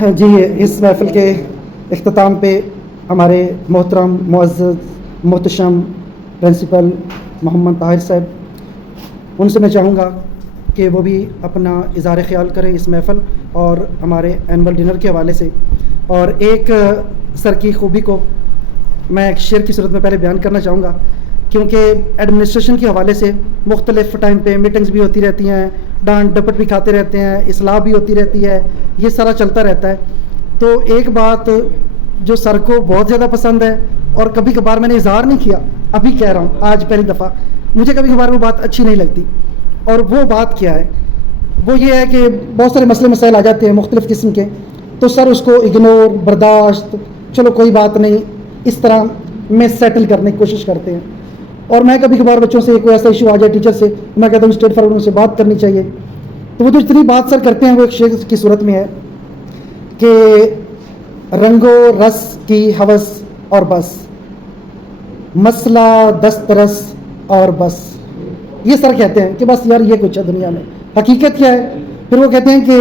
جی اس محفل کے اختتام پہ ہمارے محترم معزز محتشم پرنسپل محمد طاہر صاحب، ان سے میں چاہوں گا کہ وہ بھی اپنا اظہار خیال کریں اس محفل اور ہمارے اینول ڈنر کے حوالے سے. اور ایک سر کی خوبی کو میں ایک شعر کی صورت میں پہلے بیان کرنا چاہوں گا، کیونکہ ایڈمنسٹریشن کے حوالے سے مختلف ٹائم پہ میٹنگز بھی ہوتی رہتی ہیں، ڈانٹ ڈپٹ بھی کھاتے رہتے ہیں، اصلاح بھی ہوتی رہتی ہے، یہ سارا چلتا رہتا ہے. تو ایک بات جو سر کو بہت زیادہ پسند ہے اور کبھی کبھار میں نے اظہار نہیں کیا، ابھی کہہ رہا ہوں آج پہلی دفعہ، مجھے کبھی کبھار وہ بات اچھی نہیں لگتی. اور وہ بات کیا ہے؟ وہ یہ ہے کہ بہت سارے مسئلے مسائل آ جاتے ہیں مختلف قسم کے، تو سر اس کو اگنور، برداشت، چلو کوئی بات نہیں، اس طرح میں سیٹل کرنے کی کوشش کرتے ہیں. اور میں کبھی کبھار بچوں سے کوئی ایسا ایشو آ جائے ٹیچر سے، میں کہتا ہوں اسٹریٹ فارورڈ ان سے بات کرنی چاہیے. تو وہ جو اتنی بات سر کرتے ہیں وہ ایک شعر کی صورت میں ہے کہ رنگ و رس کی ہوس اور بس، مسئلہ دسترس اور بس. یہ سر کہتے ہیں کہ بس یار یہ کچھ ہے دنیا میں. حقیقت کیا ہے؟ پھر وہ کہتے ہیں کہ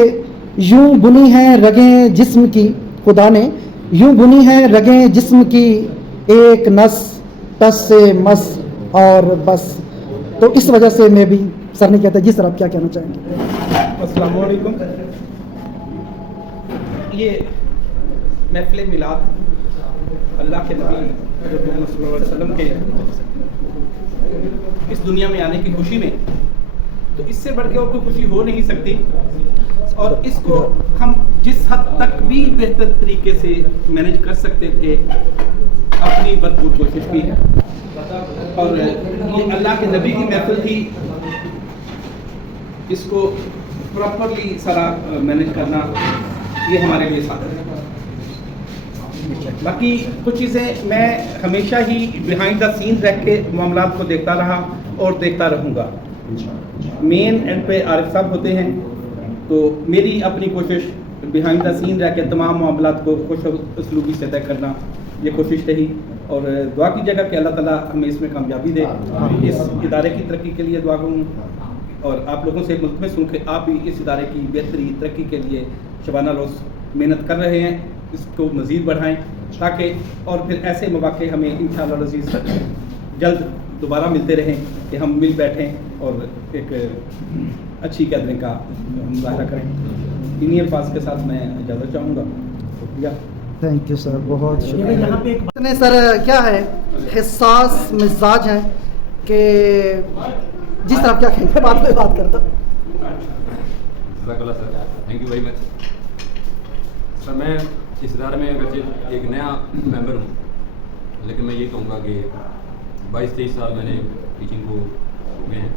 یوں بنی ہیں رگیں جسم کی، خدا نے یوں بنی ہیں رگیں جسم کی، ایک نس ٹس سے مس اور بس. تو اس وجہ سے میں بھی سر نے کہتا ہے. جی سر آپ کیا کہنا چاہیں گے؟ السلام علیکم. یہ محفل میلاد اللہ کے نبی حضرت محمد صلی اللہ علیہ وسلم کے اس دنیا میں آنے کی خوشی میں، تو اس سے بڑھ کے اور کوئی خوشی ہو نہیں سکتی. اور اس کو ہم جس حد تک بھی بہتر طریقے سے مینیج کر سکتے تھے اپنی بھرپور کوشش کی ہے. اور یہ اللہ کے نبی کی محفل تھی، اس کو پراپرلی سارا مینیج کرنا یہ ہمارے لیے ساتھ ہے. باقی کچھ چیزیں میں ہمیشہ ہی بیہائنڈ دا سین رہ کے معاملات کو دیکھتا رہا اور دیکھتا رہوں گا. مین اینڈ پہ عارف صاحب ہوتے ہیں، تو میری اپنی کوشش بیہائنڈ دا سین رہ کے تمام معاملات کو خوش اسلوبی سے طے کرنا یہ کوشش رہی. اور دعا کی جگہ کہ اللہ تعالیٰ ہمیں اس میں کامیابی دے. اس ادارے کی ترقی کے لیے دعا کروں اور آپ لوگوں سے ملتمس ہوں کہ آپ بھی اس ادارے کی بہتری ترقی کے لیے شبانہ روز محنت کر رہے ہیں، اس کو مزید بڑھائیں تاکہ اور پھر ایسے مواقع ہمیں انشاءاللہ العزیز جلد دوبارہ ملتے رہیں کہ ہم مل بیٹھیں اور ایک اچھی گیدرنگ کا مظاہرہ کریں. انہی الفاظ کے ساتھ میں اجازت چاہوں گا. شکریہ. تھینک یو سر، بہت شکریہ. سر کیا ہے حساس مزاج ہیں کہ جس طرح آپ کیا کہیں گے، بات پہ بات کرتا ہوں. جزاک اللہ سر، تھینک یو ویری مچ. سر میں اس ادارے میں اگرچہ ایک نیا ممبر ہوں، لیکن میں یہ کہوں گا کہ 22-23 سال میں نے ٹیچنگ کو ہوئے ہیں.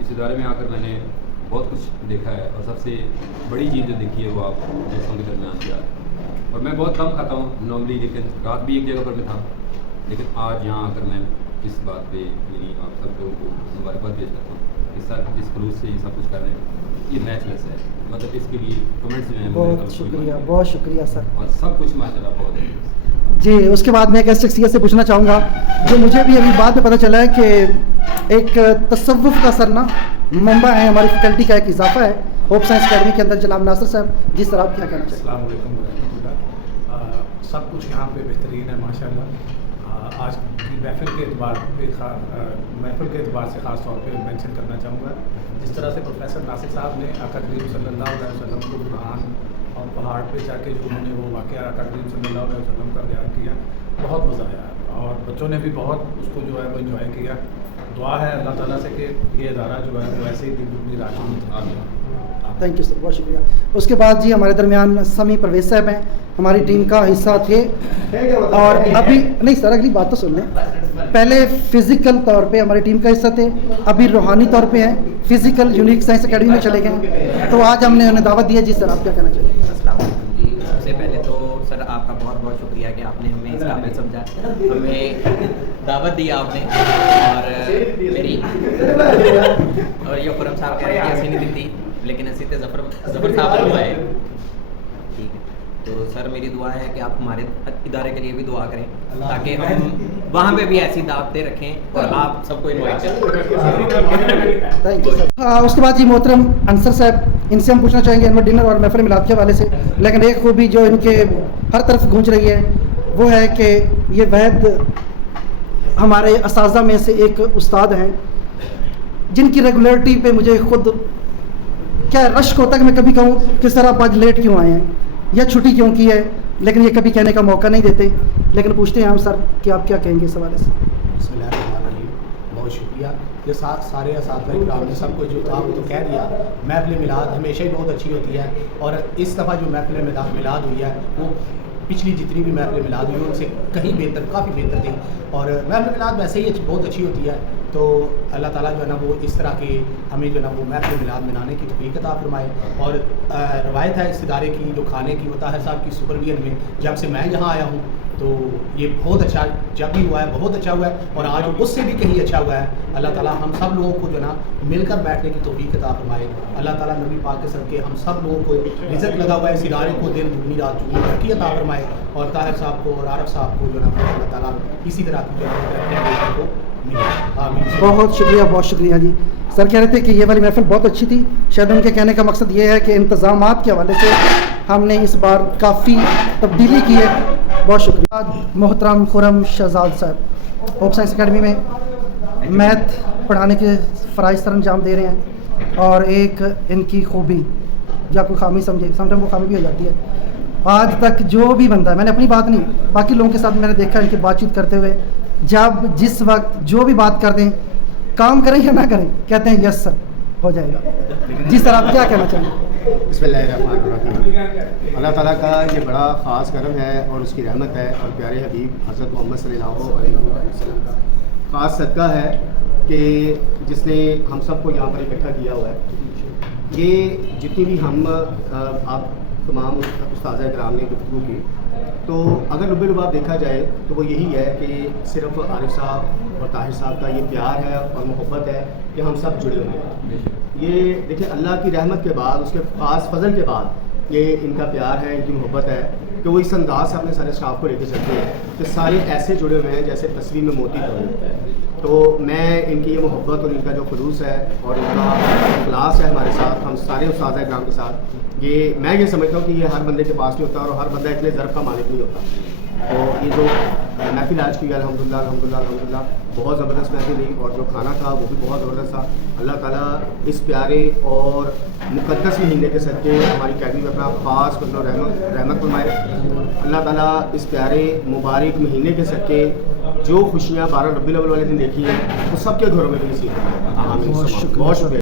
اس ادارے میں آ کر میں نے بہت کچھ دیکھا ہے اور سب سے بڑی چیز جو دیکھی ہے وہ آپ دوستوں کے درمیان کیا ہے. اور میں بہت کم کھاتا ہوں نارملی، لیکن رات بھی ایک جگہ پر میں تھا، لیکن آج یہاں آ کر میں اس بات پہ یعنی آپ سب لوگوں کو مبارکباد پیش کرتا ہوں کہ سر جس خلوص سے یہ سب کچھ کر رہے ہیں یہ میچ لیس ہے. مطلب اس کے لیے کمنٹس جو ہیں بہت شکریہ، بہت شکریہ سر. اور سب کچھ ماشاء اللہ بہت ہے. جی اس کے بعد میں ایک ایسی شخصیت سے پوچھنا چاہوں گا جو مجھے بھی ابھی بعد میں پتہ چلا ہے کہ ایک تصوف کا سر نا منبع ہے، ہماری فیکلٹی کا ایک اضافہ ہے ہوپ سائنس اکیڈمی کے اندر، جناب ناصر صاحب. جس طرح آپ کیا کہنا چاہتے ہیں؟ السلام علیکم ورحمۃ اللہ. سب کچھ یہاں پہ بہترین ہے ماشاء اللہ. آج کی محفل کے اعتبار سے خاص طور پہ مینشن کرنا چاہوں گا جس طرح سے پروفیسر ناصر صاحب نے آقا کریم صلی اللہ علیہ وسلم کو قرآن اور پہاڑ پہ جا کے جو انہوں نے وہ واقعہ آقا کریم صلی اللہ علیہ وسلم کا بیان کیا، بہت مزہ آیا اور بچوں نے بھی بہت اس کو جو ہے وہ انجوائے کیا. دعا ہے اللہ تعالیٰ سے کہ یہ ادارہ جو ہے وہ ایسے ہی دن دگنی رات چڑھے. تھینک یو سر، بہت شکریہ. اس کے بعد جی ہمارے درمیان سمی پرویز صاحب ہیں، ہماری ٹیم کا حصہ تھے اور ابھی نہیں سر اگلی بات تو سن لیں. پہلے فزیکل طور پہ ہماری ٹیم کا حصہ تھے، ابھی روحانی طور پہ ہیں، فزیکل یونیک سائنس اکیڈمی میں چلے گئے. تو آج ہم نے انہیں دعوت دی ہے. جی سر آپ کیا کہنا چاہیے؟ السلام علیکم. جی سب سے پہلے تو سر آپ کا بہت بہت شکریہ کہ آپ نے ہمیں اس قابل سمجھا، ہمیں دعوت دی آپ نے. اور میری اور یہ خرم صاحب کہہ رہے ہیں کہ ایسی نہیں دیتی، لیکن ایسی تو ظفر صاحب کو ہے. ٹھیک ہے. تو سر میری دعا ہے کہ آپ ہمارے ادارے کے لیے بھی دعا کریں تاکہ ہم وہاں پہ بھی ایسی دعوتیں رکھیں اور آپ سب کو انوائٹ کریں. Thank you sir. اس کے بعد جی محترم انصر صاحب, ان سے ہم پوچھنا چاہیں گے انور ڈنر اور محفل میلاد کے حوالے سے, لیکن ایک خوبی جو ان کے ہر طرف گونج رہی ہے وہ ہے کہ یہ وحد ہمارے اساتذہ میں سے ایک استاد ہیں جن کی ریگولرٹی پہ مجھے خود کیا رشک ہوتا ہے کہ میں کبھی کہوں کہ سر آپ آج لیٹ کیوں آئے ہیں یا چھٹی کیوں کی ہے, لیکن یہ کبھی کہنے کا موقع نہیں دیتے. لیکن پوچھتے ہیں ہم سر کہ آپ کیا کہیں گے اس حوالے سے. بسم اللہ الرحمن الرحیم. بہت شکریہ. یہ سارے اساتذہ کرام نے سب کو جو تھا وہ تو کہہ دیا. محفل میلاد ہمیشہ ہی بہت اچھی ہوتی ہے, اور اس دفعہ جو محفل میلاد ہوئی ہے وہ پچھلی جتنی بھی محفل میلاد ہوئی ان سے کہیں بہتر, کافی بہتر تھی. اور محفل میلاد ویسے ہی بہت اچھی ہوتی ہے, تو اللہ تعالیٰ جو ہے نا وہ اس طرح کے ہمیں جو ہے نا وہ محفل میلاد منانے کی توفیق عطا فرمائے. اور روایت ہے اس ادارے کی جو کھانے کی, وہ طاہر صاحب کی سپرویژن میں جب سے میں یہاں آیا ہوں تو یہ بہت اچھا جب بھی ہوا ہے, بہت اچھا ہوا ہے, اور آج اس سے بھی کہیں اچھا ہوا ہے. اللہ تعالیٰ ہم سب لوگوں کو جو ہے نا مل کر بیٹھنے کی توفیق عطا فرمائے. اللہ تعالیٰ نبی پاک کے صدقے ہم سب لوگوں کو رزق لگا ہوا ہے اس ادارے کو دن دگنی رات چگنی ترقی عطا فرمائے, اور طاہر صاحب کو اور عارف صاحب کو جو ہے نا اللہ تعالیٰ اسی طرح کی جو ہے کو ملے. آمین. بہت شکریہ, بہت شکریہ جی. سر کہہ رہے تھے کہ یہ والی محفل بہت اچھی تھی. شاید ان کے کہنے کا مقصد یہ ہے کہ انتظامات کے حوالے سے ہم نے اس بار کافی تبدیلی کی ہے. بہت شکریہ. محترم خرم شہزاد صاحب ہوپ سائنس اکیڈمی میں میتھ پڑھانے کے فرائض سر انجام دے رہے ہیں, اور ایک ان کی خوبی یا کوئی خامی سمجھے, سم ٹائم وہ خامی بھی ہو جاتی ہے. آج تک جو بھی بندہ ہے, میں نے اپنی بات نہیں باقی لوگوں کے ساتھ میں نے دیکھا ان کی بات چیت کرتے ہوئے, جب جس وقت جو بھی بات کر دیں, کام کریں یا نہ کریں, کہتے ہیں یس سر ہو جائے گا. جس طرح آپ کیا کہنا چاہیں گے؟ بسم اللہ الرحمن الرحیم. اللہ تعالیٰ کا یہ بڑا خاص کرم ہے اور اس کی رحمت ہے, اور پیارے حبیب حضرت محمد صلی اللہ علیہ وسلم کا خاص صدقہ ہے کہ جس نے ہم سب کو یہاں پر اکٹھا کیا ہوا ہے. یہ جتنی بھی ہم آپ تمام استاذہ کرام نے گفتگو کی, تو اگر لب لباب دیکھا جائے تو وہ یہی ہے کہ صرف عارف صاحب اور طاہر صاحب کا یہ پیار ہے اور محبت ہے کہ ہم سب جڑے ہوئے ہیں. یہ دیکھیں اللہ کی رحمت کے بعد, اس کے خاص فضل کے بعد یہ ان کا پیار ہے, ان کی محبت ہے کہ وہ اس انداز سے اپنے سارے اسٹاف کو لے کے چلتے ہیں کہ سارے ایسے جڑے ہوئے ہیں جیسے تصویر میں موتی ہوئے. تو میں ان کی یہ محبت اور ان کا جو خلوص ہے اور ان کا اخلاص ہے ہمارے ساتھ, ہم سارے استاذہ کرام کے ساتھ, یہ میں یہ سمجھتا ہوں کہ یہ ہر بندے کے پاس نہیں ہوتا, اور ہر بندہ اتنے ظرف کا مالک نہیں ہوتا. تو یہ جو محفل آج کی الحمدللہ الحمدللہ الحمدللہ بہت زبردست محفل رہی, اور جو کھانا تھا وہ بھی بہت زبردست تھا. اللہ تعالیٰ اس پیارے اور مقدس مہینے کے صدقے ہماری اکیڈمی میں اپنا خاص فضل و رحمت فرمائے. اللہ تعالیٰ اس پیارے مبارک مہینے کے صدقے جو خوشیاں 12 ربیع الاول والے دن دیکھی ہیں وہ سب کے گھروں میں بھی نصیب کریں. آمین. بہت شکریہ.